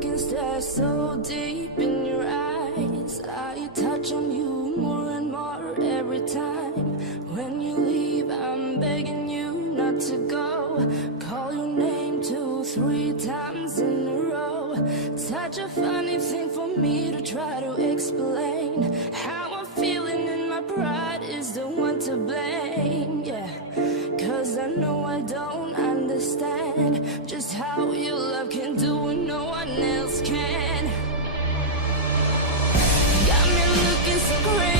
look and stare so deep in your eyes. I touch on you more and more every time. When you leave, I'm begging you not to go. Call your name 2, 3 times in a row. Such a funny thing for me to try to explain. How I'm feeling and my pride is the one to blame. Yeah, 'cause I know I don't understand just how your love can do what no one else can. Got me looking so crazy.